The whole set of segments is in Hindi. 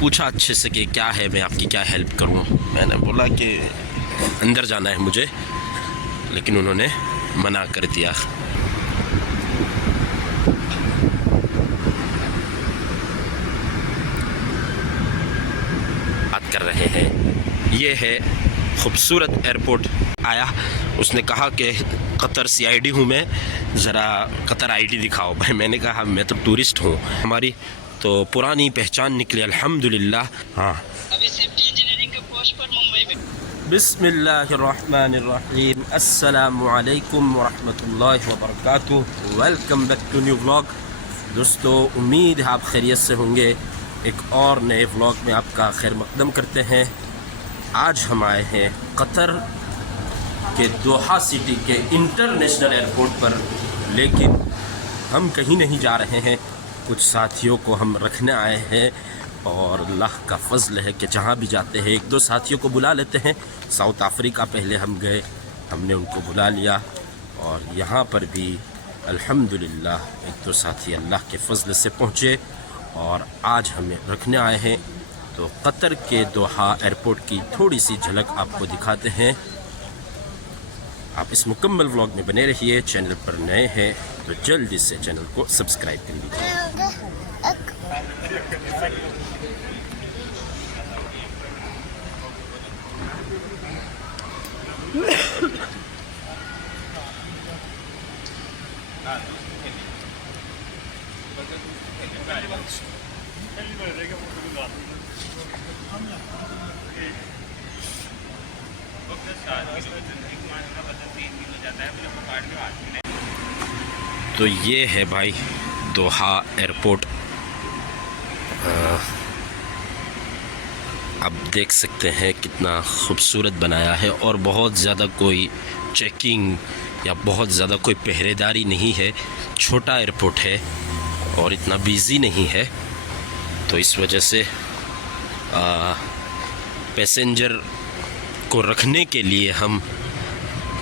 पूछा अच्छे से कि क्या है, मैं आपकी क्या हेल्प करूं। मैंने बोला कि अंदर जाना है मुझे, लेकिन उन्होंने मना कर दिया। बात कर रहे हैं, ये है खूबसूरत एयरपोर्ट। आया, उसने कहा कि कतर CID हूँ मैं, ज़रा कतर ID दिखाओ। भाई मैंने कहा मैं तो टूरिस्ट हूँ, हमारी तो पुरानी पहचान निकली अल्हम्दुलिल्लाह। हाँ, अभी सेफ्टी इंजीनियरिंग के पोस्ट पर मुंबई में। बिस्मिल्लाहिर्रहमानिर्रहीम, अस्सलामु अलैकुम वरहमतुल्लाहि वबरकातुहू। Welcome back to new vlog. दोस्तों, उम्मीद है आप खैरियत से होंगे। एक और नए व्लॉग में आपका खैर मकदम करते हैं। आज हम आए हैं कतर के दोहा सिटी के इंटरनेशनल एयरपोर्ट पर, लेकिन हम कहीं नहीं जा रहे हैं, कुछ साथियों को हम रखने आए हैं और अल्लाह का फजल है कि जहाँ भी जाते हैं एक दो साथियों को बुला लेते हैं। साउथ अफ्रीका पहले हम गए, हमने उनको बुला लिया, और यहाँ पर भी अल्हम्दुलिल्लाह एक दो साथी अल्लाह के फजल से पहुँचे और आज हमें रखने आए हैं। तो कतर के दोहा एयरपोर्ट की थोड़ी सी झलक आपको दिखाते हैं। आप इस मुकम्मल व्लॉग में बने रहिए। चैनल पर नए हैं तो जल्दी से चैनल को सब्सक्राइब कर लीजिए। तो ये है भाई दोहा एयरपोर्ट। आप देख सकते हैं कितना खूबसूरत बनाया है, और बहुत ज़्यादा कोई चेकिंग या बहुत ज़्यादा कोई पहरेदारी नहीं है। छोटा एयरपोर्ट है और इतना बिज़ी नहीं है, तो इस वजह से पैसेंजर को रखने के लिए हम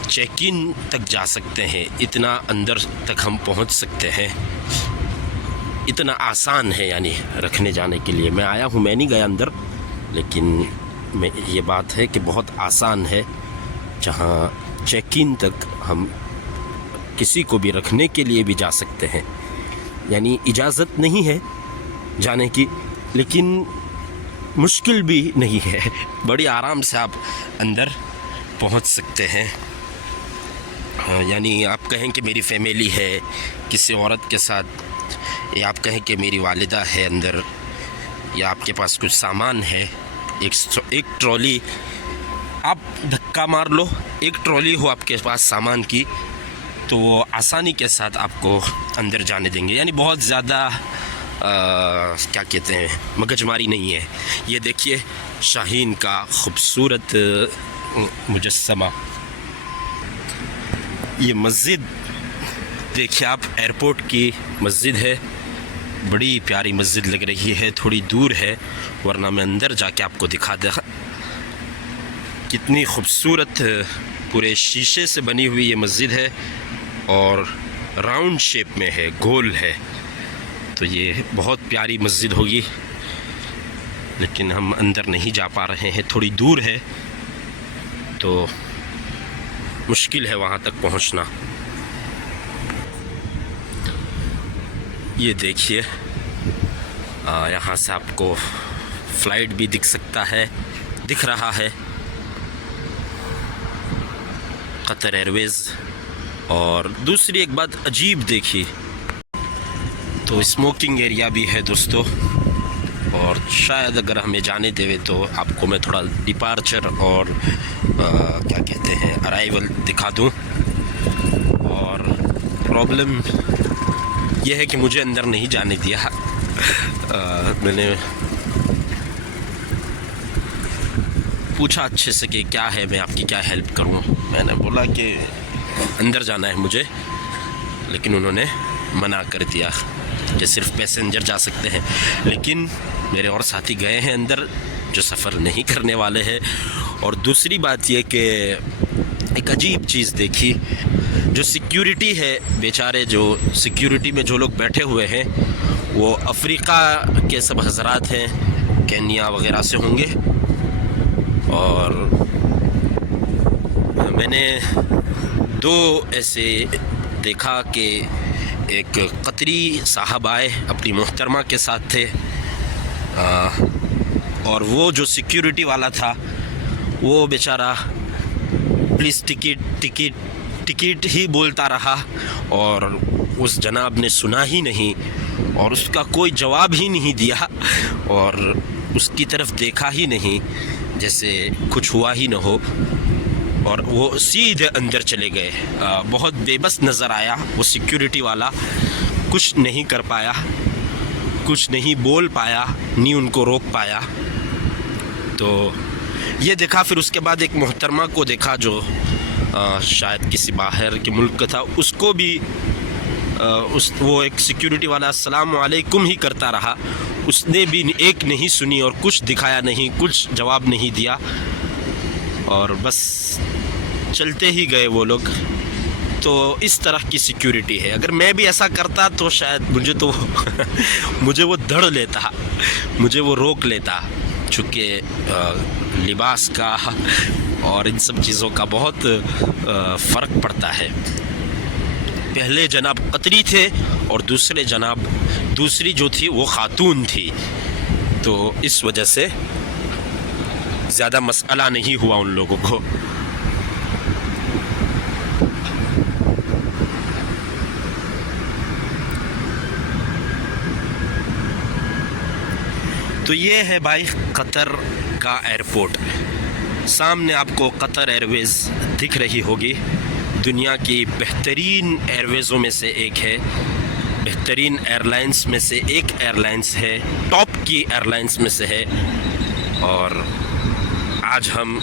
चेक इन तक जा सकते हैं, इतना अंदर तक हम पहुंच सकते हैं। इतना आसान है यानी रखने जाने के लिए। मैं आया हूं, मैं नहीं गया अंदर, लेकिन ये बात है कि बहुत आसान है। जहां चेक इन तक हम किसी को भी रखने के लिए भी जा सकते हैं, यानी इजाज़त नहीं है जाने की, लेकिन मुश्किल भी नहीं है। बड़ी आराम से आप अंदर पहुंच सकते हैं। यानी आप कहें कि मेरी फैमिली है किसी औरत के साथ, या आप कहें कि मेरी वालिदा है अंदर, या आपके पास कुछ सामान है, एक ट्रॉली, आप धक्का मार लो, एक ट्रॉली हो आपके पास सामान की, तो वो आसानी के साथ आपको अंदर जाने देंगे। यानी बहुत ज़्यादा क्या कहते हैं, मगजमारी नहीं है। ये देखिए शाहीन का खूबसूरत मुजस्समा। ये मस्जिद देखिए आप, एयरपोर्ट की मस्जिद है, बड़ी प्यारी मस्जिद लग रही है। थोड़ी दूर है, वरना मैं अंदर जाके आपको दिखा दे। कितनी खूबसूरत पूरे शीशे से बनी हुई ये मस्जिद है, और राउंड शेप में है, गोल है। तो ये बहुत प्यारी मस्जिद होगी, लेकिन हम अंदर नहीं जा पा रहे हैं, थोड़ी दूर है, तो मुश्किल है वहाँ तक पहुँचना। ये देखिए, यहाँ से आपको फ़्लाइट भी दिख रहा है, कतर एयरवेज़। और दूसरी एक बात अजीब देखी, तो स्मोकिंग एरिया भी है दोस्तों, और शायद अगर हमें जाने देवे तो आपको मैं थोड़ा डिपार्चर और क्या कहते हैं, अराइवल दिखा दूं। और प्रॉब्लम यह है कि मुझे अंदर नहीं जाने दिया। मैंने पूछा अच्छे से कि क्या है, मैं आपकी क्या हेल्प करूं। मैंने बोला कि अंदर जाना है मुझे, लेकिन उन्होंने मना कर दिया कि सिर्फ पैसेंजर जा सकते हैं। लेकिन मेरे और साथी गए हैं अंदर जो सफ़र नहीं करने वाले हैं। और दूसरी बात यह कि एक अजीब चीज़ देखी, जो सिक्योरिटी है, बेचारे जो सिक्योरिटी में जो लोग बैठे हुए हैं वो अफ्रीका के सब हजरात हैं, केन्या वगैरह से होंगे। और मैंने दो ऐसे देखा कि एक कतरी साहब आए, अपनी मोहतरमा के साथ थे, और वो जो सिक्योरिटी वाला था वो बेचारा प्लीज़ टिकट ही बोलता रहा, और उस जनाब ने सुना ही नहीं और उसका कोई जवाब ही नहीं दिया और उसकी तरफ देखा ही नहीं, जैसे कुछ हुआ ही न हो, और वो सीधे अंदर चले गए। बहुत बेबस नज़र आया वो सिक्योरिटी वाला, कुछ नहीं कर पाया, कुछ नहीं बोल पाया, नहीं उनको रोक पाया। तो ये देखा। फिर उसके बाद एक मोहतरमा को देखा जो शायद किसी बाहर के मुल्क का था, उसको भी वो एक सिक्योरिटी वाला अस्सलाम वालेकुम ही करता रहा, उसने भी एक नहीं सुनी और कुछ दिखाया नहीं, कुछ जवाब नहीं दिया, और बस चलते ही गए वो लोग। तो इस तरह की सिक्योरिटी है। अगर मैं भी ऐसा करता तो शायद मुझे वो धड़ लेता, मुझे वो रोक लेता, चूँकि लिबास का और इन सब चीज़ों का बहुत फ़र्क पड़ता है। पहले जनाब कतरी थे और दूसरी जो थी वो ख़ातून थी, तो इस वजह से ज़्यादा मसला नहीं हुआ उन लोगों को। तो ये है भाई कतर का एयरपोर्ट। सामने आपको कतर एयरवेज़ दिख रही होगी, दुनिया की बेहतरीन एयरवेज़ों में से एक है, बेहतरीन एयरलाइंस में से एक एयरलाइंस है, टॉप की एयरलाइंस में से है। और आज हम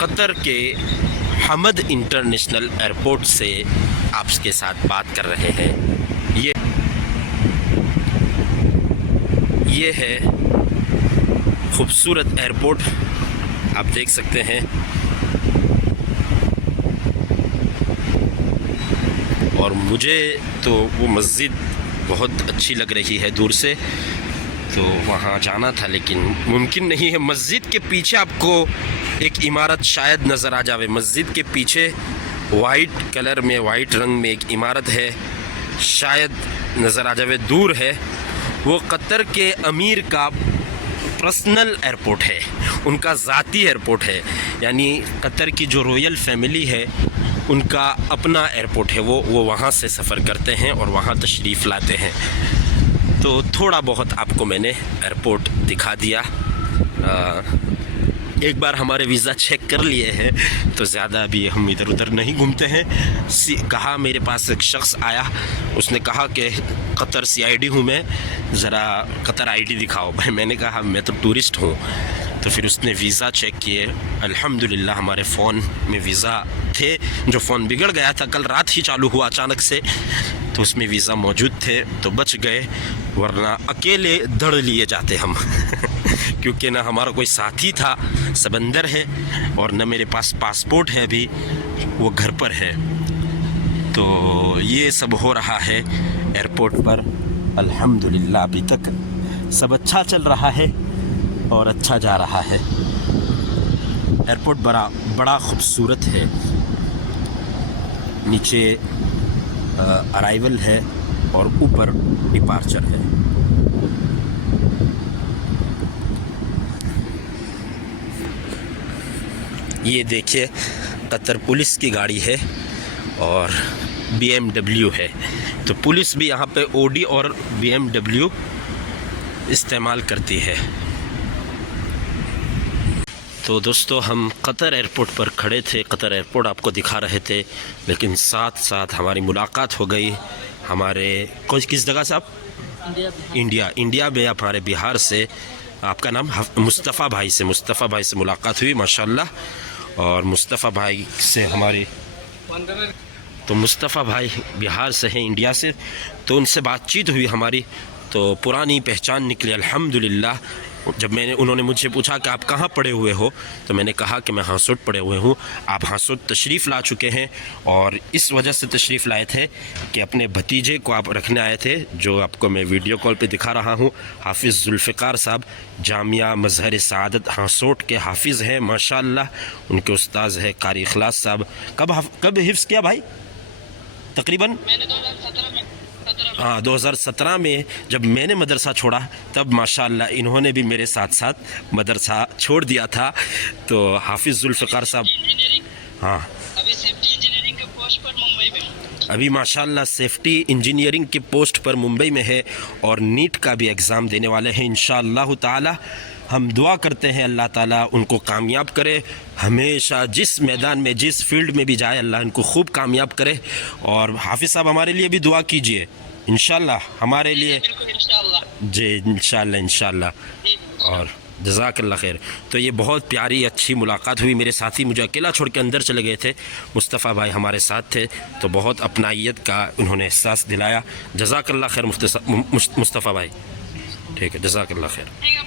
कतर के हमद इंटरनेशनल एयरपोर्ट से आपके साथ बात कर रहे हैं। ये है खूबसूरत एयरपोर्ट, आप देख सकते हैं। और मुझे तो वो मस्जिद बहुत अच्छी लग रही है दूर से, तो वहाँ जाना था, लेकिन मुमकिन नहीं है। मस्जिद के पीछे आपको एक इमारत शायद नज़र आ जावे। मस्जिद के पीछे वाइट कलर में, वाइट रंग में एक इमारत है, शायद नज़र आ जावे, दूर है। वो कतर के अमीर का पर्सनल एयरपोर्ट है, उनका ज़ाती एयरपोर्ट है, यानी कतर की जो रॉयल फैमिली है उनका अपना एयरपोर्ट है। वो वहाँ से सफ़र करते हैं और वहाँ तशरीफ़ लाते हैं। तो थोड़ा बहुत आपको मैंने एयरपोर्ट दिखा दिया। एक बार हमारे वीज़ा चेक कर लिए हैं, तो ज़्यादा अभी हम इधर उधर नहीं घूमते हैं। कहा, मेरे पास एक शख्स आया, उसने कहा कि कतर CID हूँ मैं, ज़रा कतर ID दिखाओ। भाई मैंने कहा मैं तो टूरिस्ट हूँ। तो फिर उसने वीज़ा चेक किए, अल्हम्दुलिल्लाह हमारे फ़ोन में वीज़ा थे। जो फ़ोन बिगड़ गया था, कल रात ही चालू हुआ अचानक से, तो उसमें वीज़ा मौजूद थे, तो बच गए, वरना अकेले धड़ लिए जाते हम क्योंकि ना हमारा कोई साथी था, समंदर है, और न मेरे पास पासपोर्ट है अभी, वो घर पर है। तो ये सब हो रहा है एयरपोर्ट पर। अल्हम्दुलिल्लाह अभी तक सब अच्छा चल रहा है और अच्छा जा रहा है। एयरपोर्ट बड़ा खूबसूरत है। नीचे अराइवल है और ऊपर डिपार्चर है। ये देखिए कतर पुलिस की गाड़ी है और BMW है। तो पुलिस भी यहाँ पे Audi और BMW इस्तेमाल करती है। तो दोस्तों हम कतर एयरपोर्ट पर खड़े थे, कतर एयरपोर्ट आपको दिखा रहे थे, लेकिन साथ साथ हमारी मुलाकात हो गई हमारे किस जगह से आप? इंडिया में हमारे बिहार से, आपका नाम? मुस्तफ़ा भाई से मुलाकात हुई माशाल्लाह। और मुस्तफ़ा भाई से हमारी, तो मुस्तफ़ा भाई बिहार से हैं, इंडिया से, तो उनसे बातचीत हुई हमारी, तो पुरानी पहचान निकली अल्हम्दुलिल्लाह। जब उन्होंने मुझसे पूछा कि आप कहाँ पढ़े हुए हो, तो मैंने कहा कि मैं हांसोट पढ़े हुए हूँ। आप हांसोट तशरीफ़ ला चुके हैं और इस वजह से तशरीफ़ लाए थे कि अपने भतीजे को आप रखने आए थे, जो आपको मैं वीडियो कॉल पे दिखा रहा हूँ। हाफिज़ जुल्फ़िकार साहब जामिया मज़हर सआदत हांसोट के हाफिज़ हैं माशाअल्लाह। उनके उस्ताद है कारी इखलास साहब। कब हिफ्ज़ किया भाई? तकरीबन मैंने 2017 में हाँ 2017 में जब मैंने मदरसा छोड़ा, तब माशाअल्लाह इन्होंने भी मेरे साथ साथ मदरसा छोड़ दिया था। तो हाफिज़ जुल्फ़िकार साहब इंजीनियरिंग, हाँ अभी सेफ्टी इंजीनियरिंग के पोस्ट पर मुंबई में हूँ। अभी माशाअल्लाह सेफ्टी इंजीनियरिंग के पोस्ट पर मुंबई में है और नीट का भी एग्ज़ाम देने वाले हैं इंशाअल्लाह ताला। हम दुआ करते हैं अल्लाह ताला उनको कामयाब करे, हमेशा जिस मैदान में जिस फील्ड में भी जाए अल्लाह इनको खूब कामयाब करे। और हाफिज़ साहब हमारे लिए भी दुआ कीजिए इंशाअल्लाह, हमारे लिए बिल्कुल इंशाअल्लाह। जी इंशाअल्लाह इंशाअल्लाह। और जज़ाकल्लाह खैर। तो ये बहुत प्यारी अच्छी मुलाकात हुई। मेरे साथी मुझे अकेला छोड़ के अंदर चले गए थे, मुस्तफ़ा भाई हमारे साथ थे, तो बहुत अपनाइयत का उन्होंने एहसास दिलाया। जज़ाकल्लाह खैर मुस्तफ़ा भाई। ठीक है, जज़ाकल्लाह खैर। ठीक है,